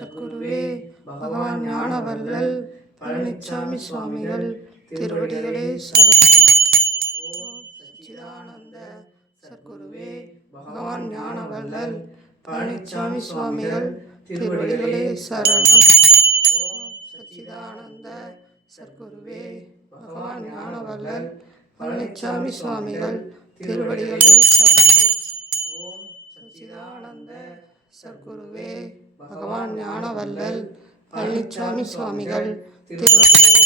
சத்குருவே பகவான் ஞானவள்ளல் பழனிச்சாமி சுவாமிகள் திருவடிகளே சரணம். ஓம் சச்சிதானந்த சத்குருவே பகவான் ஞானவள்ளல் பழனிச்சாமி சுவாமிகள் திருவடிகளே சரணம். ஓம் சச்சிதானந்த சத்குருவே பகவான் ஞானவள்ளல் பழனிச்சாமி சுவாமிகள் திருவடிகளே சரணம். ஓம் சச்சிதானந்த சத்குருவே பகவான் ஞானவள்ளல் பழனிச்சாமி சுவாமிகள் திருவடிகளே